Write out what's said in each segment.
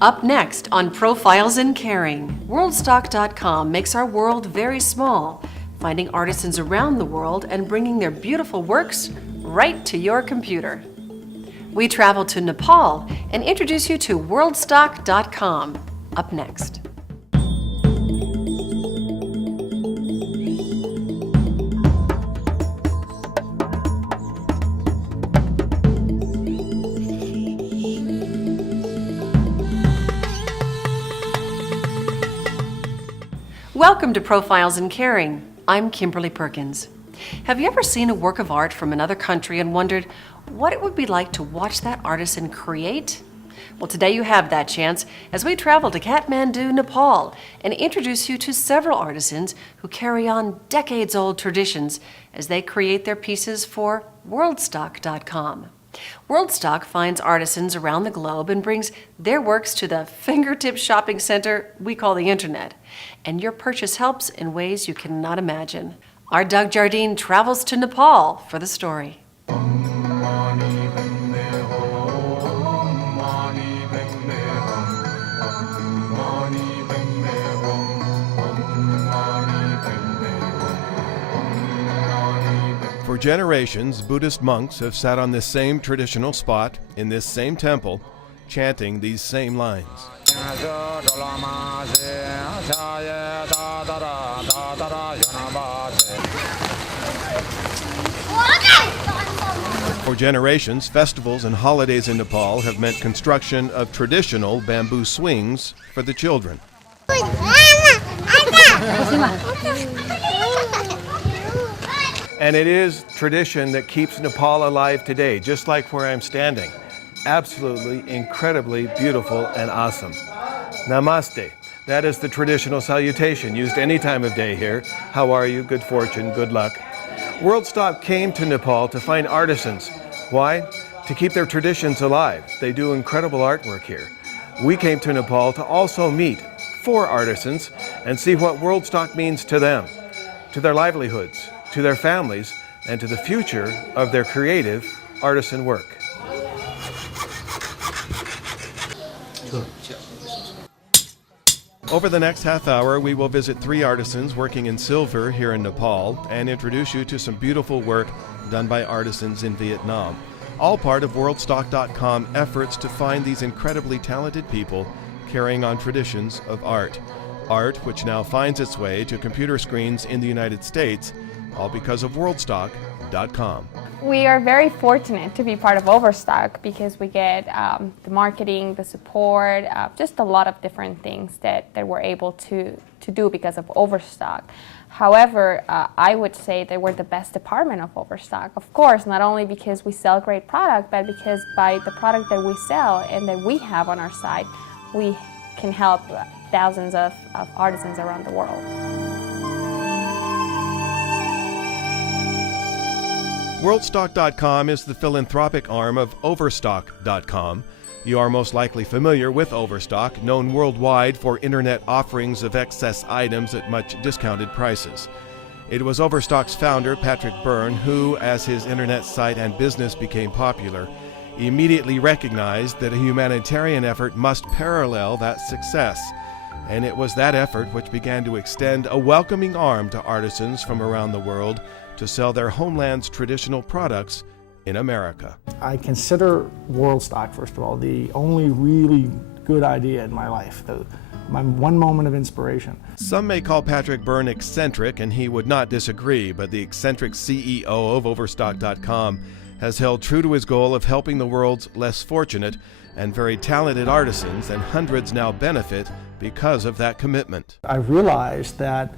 Up next on Profiles in Caring, Worldstock.com makes our world very small, finding artisans around the world and bringing their beautiful works right to your computer. We travel to Nepal and introduce you to Worldstock.com. Up next. Welcome to Profiles in Caring. I'm Kimberly Perkins. Have you ever seen a work of art from another country and wondered what it would be like to watch that artisan create? Well, today you have that chance as we travel to Kathmandu, Nepal, and introduce you to several artisans who carry on decades-old traditions as they create their pieces for Worldstock.com. Worldstock finds artisans around the globe and brings their works to the fingertip shopping center we call the Internet. And your purchase helps in ways you cannot imagine. Our Doug Jardine travels to Nepal for the story. For generations, Buddhist monks have sat on this same traditional spot, in this same temple, chanting these same lines. For generations, festivals and holidays in Nepal have meant construction of traditional bamboo swings for the children. And it is tradition that keeps Nepal alive today, just like where I'm standing. Absolutely, incredibly beautiful and awesome. Namaste. That is the traditional salutation used any time of day here. How are you? Good fortune, good luck. Worldstock came to Nepal to find artisans. Why? To keep their traditions alive. They do incredible artwork here. We came to Nepal to also meet 4 artisans and see what Worldstock means to them, to their livelihoods, to their families, and to the future of their creative artisan work. Over the next half hour, we will visit 3 artisans working in silver here in Nepal and introduce you to some beautiful work done by artisans in Vietnam. All part of Worldstock.com efforts to find these incredibly talented people carrying on traditions of art. Art which now finds its way to computer screens in the United States, all because of Worldstock.com. We are very fortunate to be part of Overstock because we get the marketing, the support, just a lot of different things that we're able to do because of Overstock. However, I would say that we're the best department of Overstock. Of course, not only because we sell great product, but because by the product that we sell and that we have on our site, we can help thousands of artisans around the world. Worldstock.com is the philanthropic arm of Overstock.com. You are most likely familiar with Overstock, known worldwide for internet offerings of excess items at much discounted prices. It was Overstock's founder, Patrick Byrne, who, as his internet site and business became popular, immediately recognized that a humanitarian effort must parallel that success. And it was that effort which began to extend a welcoming arm to artisans from around the world to sell their homeland's traditional products in America. I consider Worldstock, first of all, the only really good idea in my life, my one moment of inspiration. Some may call Patrick Byrne eccentric, and he would not disagree, but the eccentric CEO of Overstock.com has held true to his goal of helping the world's less fortunate and very talented artisans, and hundreds now benefit because of that commitment. I realized that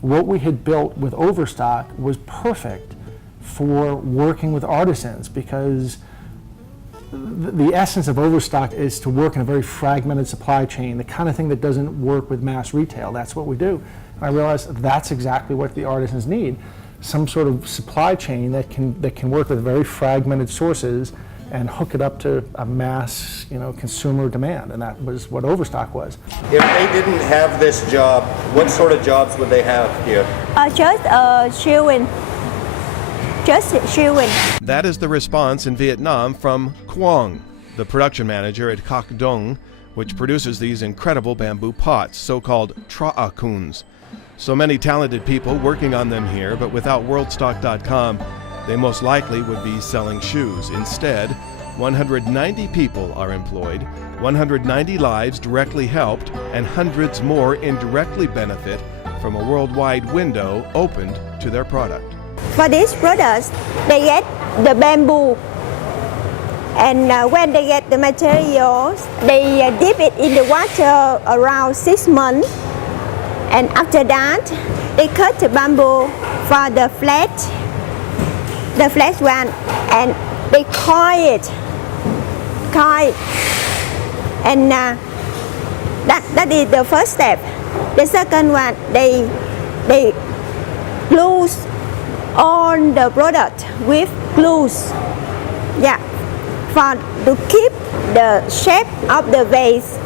what we had built with Overstock was perfect for working with artisans because the essence of Overstock is to work in a very fragmented supply chain, the kind of thing that doesn't work with mass retail. That's what we do. And I realized that's exactly what the artisans need, some sort of supply chain that can work with very fragmented sources and hook it up to a mass, consumer demand, and that was what Overstock was. If they didn't have this job, what sort of jobs would they have here? Just sewing. That is the response in Vietnam from Quang, the production manager at Quoc Dong, which produces these incredible bamboo pots, so-called tra'akuns. So many talented people working on them here, but without Worldstock.com, they most likely would be selling shoes. Instead, 190 people are employed, 190 lives directly helped, and hundreds more indirectly benefit from a worldwide window opened to their product. For these products, they get the bamboo. And when they get the materials, they dip it in the water around 6 months. And after that, they cut the bamboo for the flat one, and they coil it. And that is the first step. The second one, they glue on the product with glues. Yeah, for to keep the shape of the vase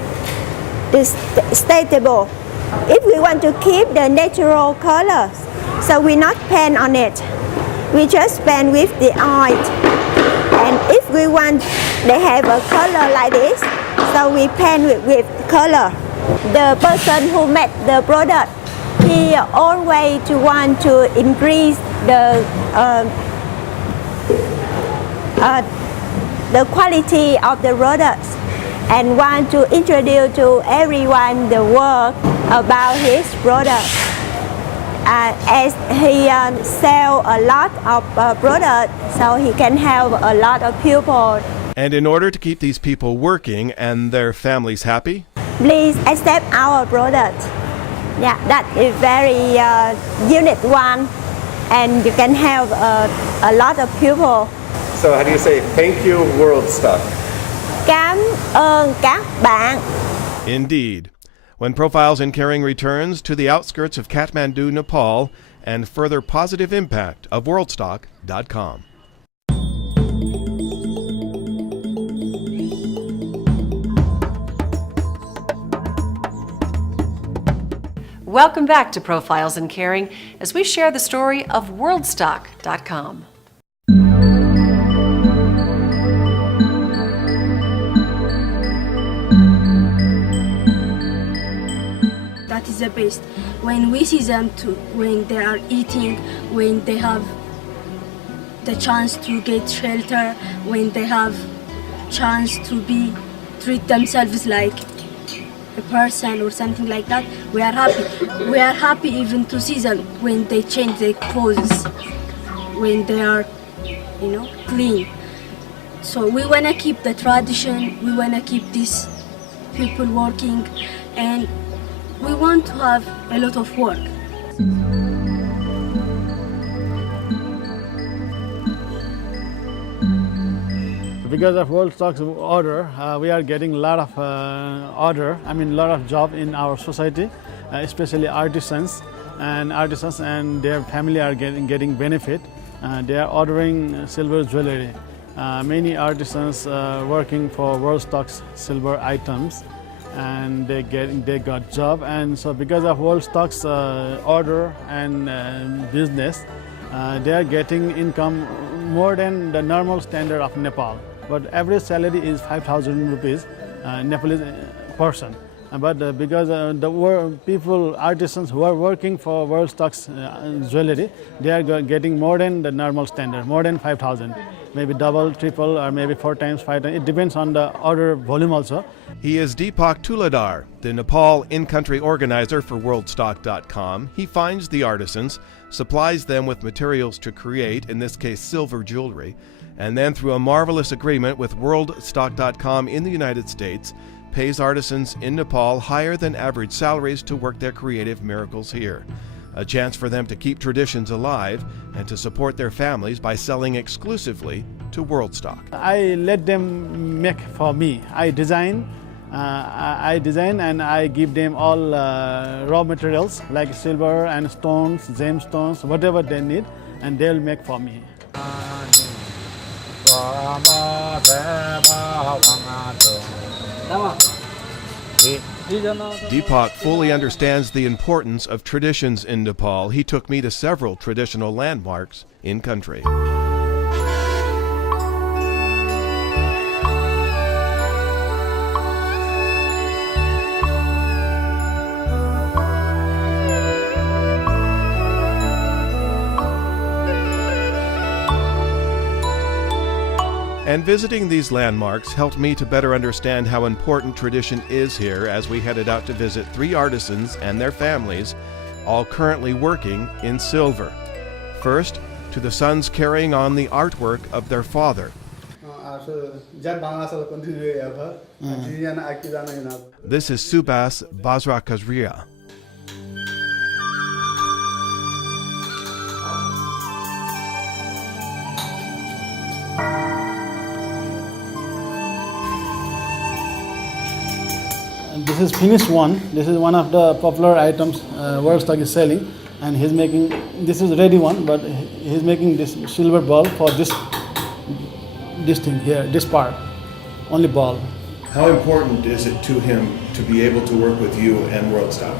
stable. If we want to keep the natural colors, so we not paint on it. We just paint with the oil. And if we want they have a color like this, so we paint with color. The person who made the product, he always want to increase the quality of the products and want to introduce to everyone the work about his product. As he sell a lot of product, so he can help a lot of people. And in order to keep these people working and their families happy, please accept our product. Yeah, that is very unique one, and you can help a lot of people. So how do you say thank you, Worldstock? Cảm ơn các bạn. indeed. When Profiles in Caring returns to the outskirts of Kathmandu, Nepal, and further positive impact of Worldstock.com. Welcome back to Profiles in Caring as we share the story of Worldstock.com. That is the best. When we see them too, when they are eating, when they have the chance to get shelter, when they have chance to treat themselves like a person or something like that, we are happy. We are happy even to see them when they change their clothes, when they are, clean. So we wanna keep the tradition. We wanna keep these people working, and we want to have a lot of work. Because of Worldstock's order, we are getting a lot of lot of job in our society, especially artisans and their family are getting benefit. They are ordering silver jewelry. Many artisans working for Worldstock's silver items, and they got job. And so because of Worldstock's order and business, they are getting income more than the normal standard of Nepal. But average salary is 5,000 rupees, Nepalese person. But because the artisans who are working for Worldstock's jewelry, they are getting more than the normal standard, more than 5,000. Maybe double, triple, or maybe 4 times, 5 times. It depends on the order volume also. He is Deepak Tuladar, the Nepal in-country organizer for Worldstock.com. He finds the artisans, supplies them with materials to create, in this case silver jewelry, and then through a marvelous agreement with Worldstock.com in the United States, pays artisans in Nepal higher than average salaries to work their creative miracles here. A chance for them to keep traditions alive and to support their families by selling exclusively to Worldstock. I let them make for me. I design and I give them all raw materials like silver and stones, gemstones, whatever they need, and they'll make for me. Deepak fully understands the importance of traditions in Nepal. He took me to several traditional landmarks in country. And visiting these landmarks helped me to better understand how important tradition is here as we headed out to visit 3 artisans and their families, all currently working in silver. First, to the sons carrying on the artwork of their father. This is Subas Basrakazria. This is finished one. This is one of the popular items Worldstock is selling, and he's making. This is ready one, but he's making this silver ball for this thing here, this part, only ball. How important is it to him to be able to work with you and Worldstock?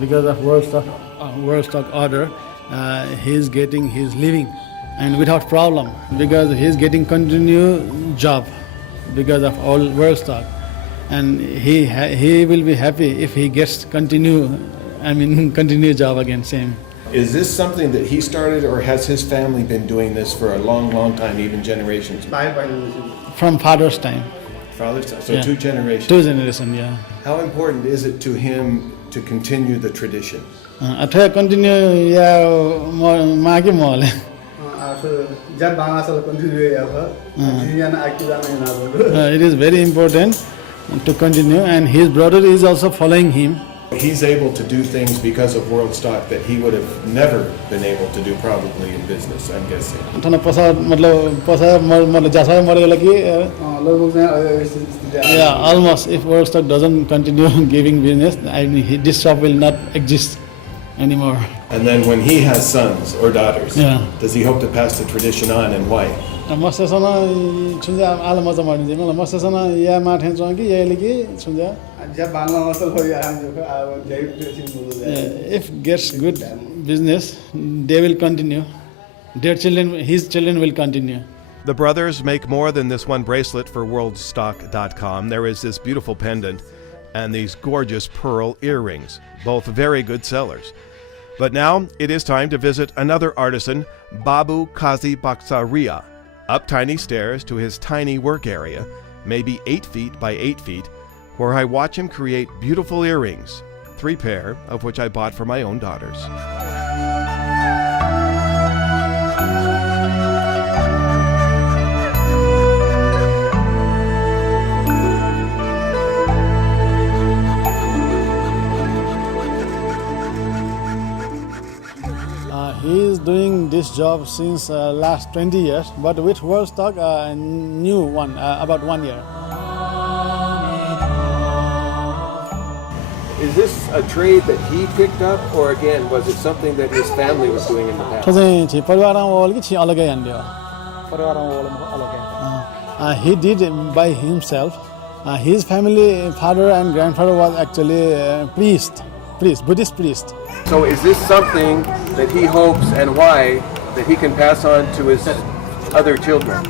Because of Worldstock order, he's getting his living, and without problem, because he's getting continue job because of all Worldstock. And he will be happy if he gets continue job again, same. Is this something that he started, or has his family been doing this for a long, long time, even generations? From father's time. Father's time, so Yeah. 2 generations. 2 generation, yeah. How important is it to him to continue the tradition? After continue, yeah, magi mole. It is very important to continue, and his brother is also following him. He's able to do things because of Worldstock that he would have never been able to do probably in business, I'm guessing. Yeah, almost. If Worldstock doesn't continue giving business, this shop will not exist anymore. And then when he has sons or daughters, Yeah. does he hope to pass the tradition on, and why? If gets good business, they will continue. Their children, his children will continue. The brothers make more than this one bracelet for Worldstock.com. There is this beautiful pendant and these gorgeous pearl earrings, both very good sellers. But now it is time to visit another artisan, Babu Kazi Baksaria. Up tiny stairs to his tiny work area, maybe 8 feet by 8 feet, where I watch him create beautiful earrings, 3 pair of which I bought for my own daughters. He is doing this job since last 20 years, but with Worldstock, new one, about 1 year. Is this a trade that he picked up, or again, was it something that his family was doing in the past? He did it by himself. His family, father and grandfather was actually priest, Buddhist priest. So is this something that he hopes, and why, that he can pass on to his other children?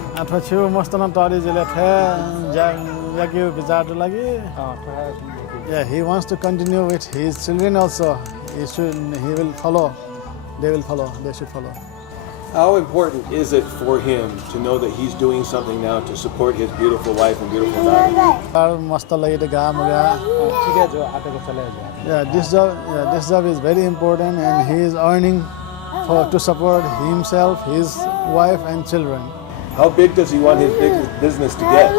Yeah, he wants to continue with his children also. He will follow. They will follow. They should follow. How important is it for him to know that he's doing something now to support his beautiful wife and beautiful daughter? Yeah, this job is very important, and he is earning to support himself, his wife, and children. How big does he want his business to get?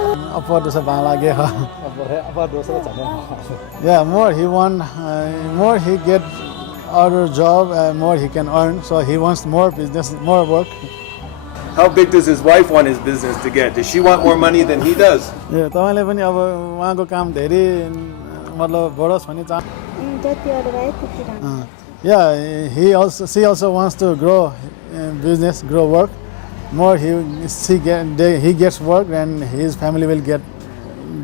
Yeah, more he get other job, more he can earn. So he wants more business, more work. How big does his wife want his business to get? Does she want more money than he does? Yeah, तपाईले पनि अब उहाँको काम धेरै मतलब बढोस् भन्ने चाहन्छ. Yeah, she also wants to grow business, grow work. More he gets work, and his family will get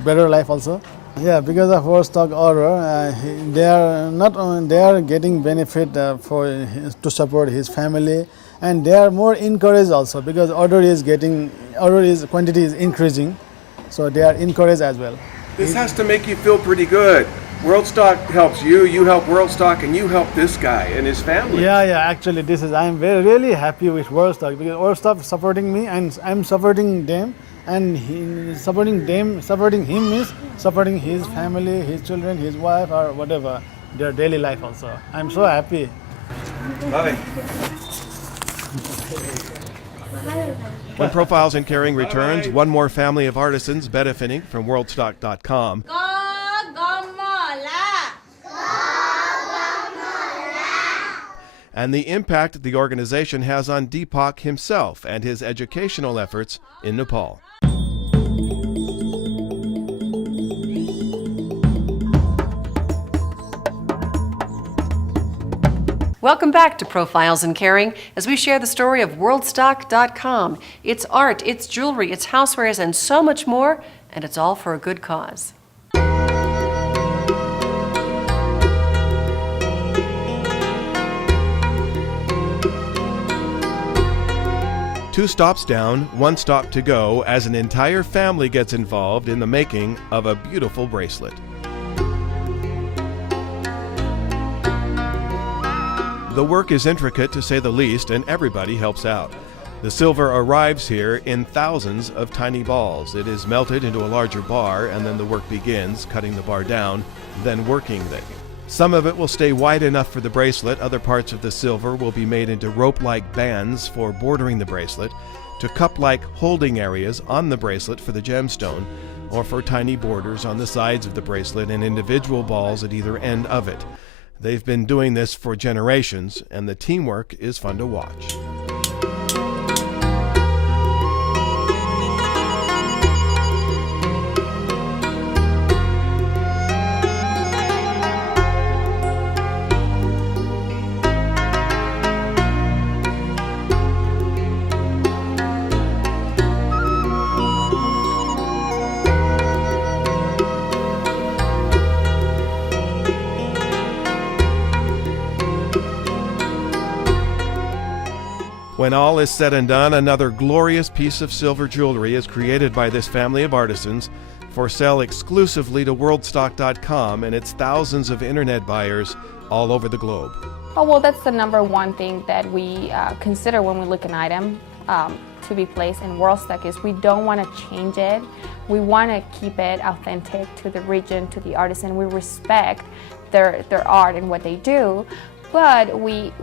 better life also. Yeah, because of Worldstock order, they are getting benefit to support his family, and they are more encouraged also because quantity is increasing, so they are encouraged as well. This has to make you feel pretty good. Worldstock helps you, you help Worldstock, and you help this guy and his family. Yeah, actually I'm really happy with Worldstock because Worldstock is supporting me and I'm supporting them, and supporting him means supporting his family, his children, his wife, or whatever, their daily life also. I'm so happy. Bye. When Profiles in Caring returns, one more family of artisans benefiting from Worldstock.com. And the impact the organization has on Deepak himself and his educational efforts in Nepal. Welcome back to Profiles in Caring as we share the story of Worldstock.com. It's art, it's jewelry, it's housewares, and so much more, and it's all for a good cause. Two stops down, one stop to go as an entire family gets involved in the making of a beautiful bracelet. The work is intricate to say the least, and everybody helps out. The silver arrives here in thousands of tiny balls. It is melted into a larger bar, and then the work begins, cutting the bar down, then working it. Some of it will stay wide enough for the bracelet. Other parts of the silver will be made into rope-like bands for bordering the bracelet, to cup-like holding areas on the bracelet for the gemstone, or for tiny borders on the sides of the bracelet and individual balls at either end of it. They've been doing this for generations, and the teamwork is fun to watch. When all is said and done, another glorious piece of silver jewelry is created by this family of artisans for sale exclusively to Worldstock.com and its thousands of internet buyers all over the globe. Oh, well, that's the number one thing that we consider when we look at an item to be placed in Worldstock is we don't want to change it. We want to keep it authentic to the region, to the artisan. We respect their art and what they do. But we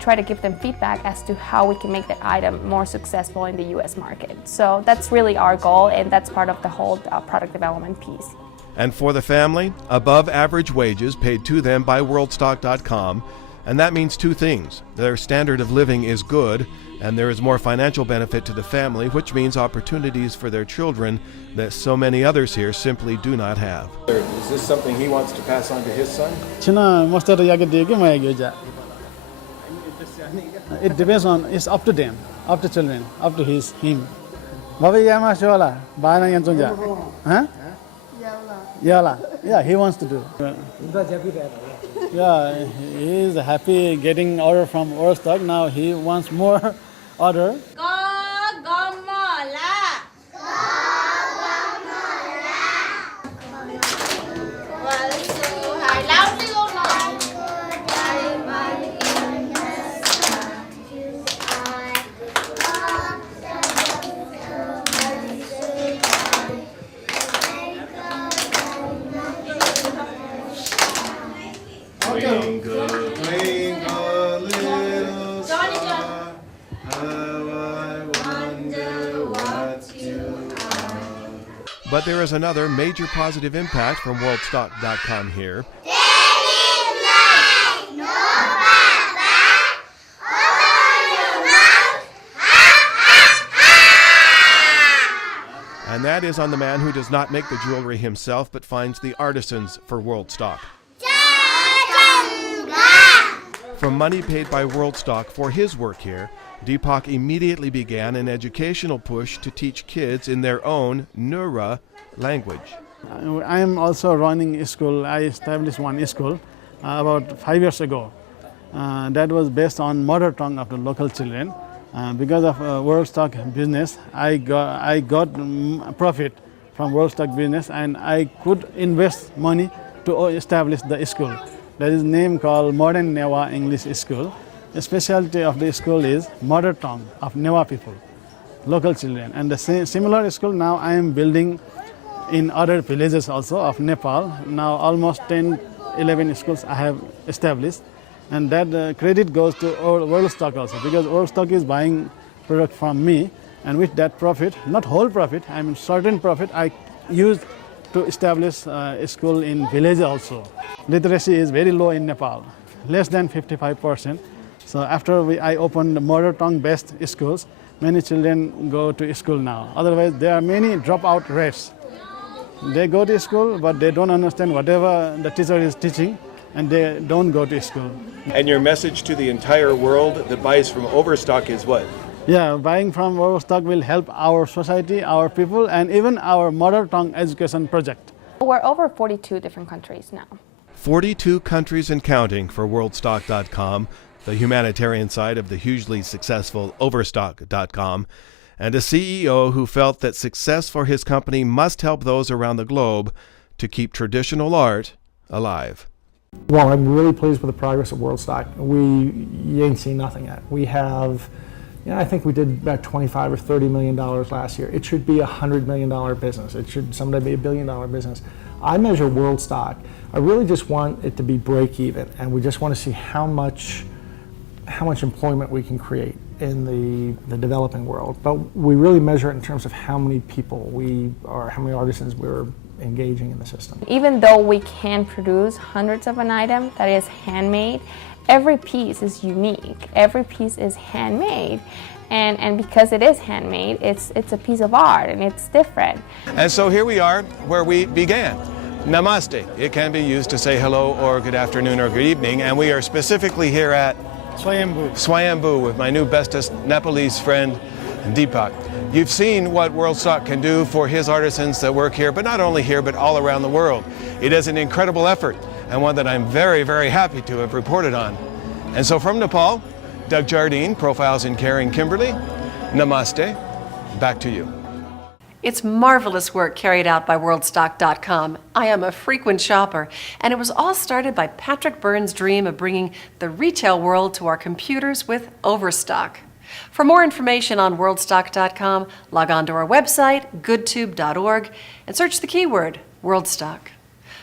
try to give them feedback as to how we can make that item more successful in the U.S. market. So that's really our goal, and that's part of the whole product development piece. And for the family, above average wages paid to them by Worldstock.com, and that means two things. Their standard of living is good, and there is more financial benefit to the family, which means opportunities for their children that so many others here simply do not have. Is this something he wants to pass on to his son? It depends on, it's up to them, up to children, up to him. Baba Yama Shola, Bana Yantunja. Huh? Yeah, he wants to do. Yeah, he is happy getting order from Worldstock. Now he wants more order. Twinkle, twinkle, little star, how I wonder what you are. But there is another major positive impact from Worldstock.com here. And that is on the man who does not make the jewelry himself, but finds the artisans for Worldstock. From money paid by Worldstock for his work here, Deepak immediately began an educational push to teach kids in their own Nura language. I am also running a school. I established one school about 5 years ago. That was based on mother tongue of the local children. Because of Worldstock business, I got profit from Worldstock business, and I could invest money to establish the school. That is name called Modern Newa English School. The specialty of the school is mother tongue of Newa people. local children. And the similar school now I am building in other villages also of Nepal. Now almost 10, 11 schools I have established. And that credit goes to Worldstock also, because Worldstock is buying product from me, and with that profit, not whole profit, I mean certain profit, I use to establish a school in village also. Literacy is very low in Nepal, less than 55%. So after I opened mother tongue based schools, many children go to school now. Otherwise, there are many dropout rates. They go to school, but they don't understand whatever the teacher is teaching, and they don't go to school. And your message to the entire world that buys from Overstock is what? Yeah, buying from Worldstock will help our society, our people, and even our mother tongue education project. We're over 42 different countries now. 42 countries and counting for Worldstock.com, the humanitarian side of the hugely successful Overstock.com, and a CEO who felt that success for his company must help those around the globe to keep traditional art alive. Well, I'm really pleased with the progress of Worldstock. You ain't seen nothing yet. We have, I think we did about $25 or $30 million last year. It should be a $100 million business. It should someday be $1 billion business. I measure Worldstock. I really just want it to be break even, and we just want to see how much employment we can create in the developing world. But we really measure it in terms of how many people how many artisans we're engaging in the system. Even though we can produce hundreds of an item that is handmade, every piece is unique. Every piece is handmade. And because it is handmade, it's a piece of art and it's different. And so here we are where we began. Namaste. It can be used to say hello or good afternoon or good evening, and we are specifically here at Swayambhu with my new bestest Nepalese friend, Deepak. You've seen what Worldstock can do for his artisans that work here, but not only here, but all around the world. It is an incredible effort, and one that I'm very, very happy to have reported on. And so from Nepal, Doug Jardine, Profiles in Caring Kimberly, namaste, back to you. It's marvelous work carried out by Worldstock.com. I am a frequent shopper, and it was all started by Patrick Byrne's dream of bringing the retail world to our computers with Overstock. For more information on Worldstock.com, log on to our website, goodtube.org, and search the keyword Worldstock.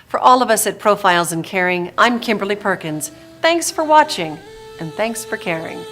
For all of us at Profiles in Caring, I'm Kimberly Perkins. Thanks for watching, and thanks for caring.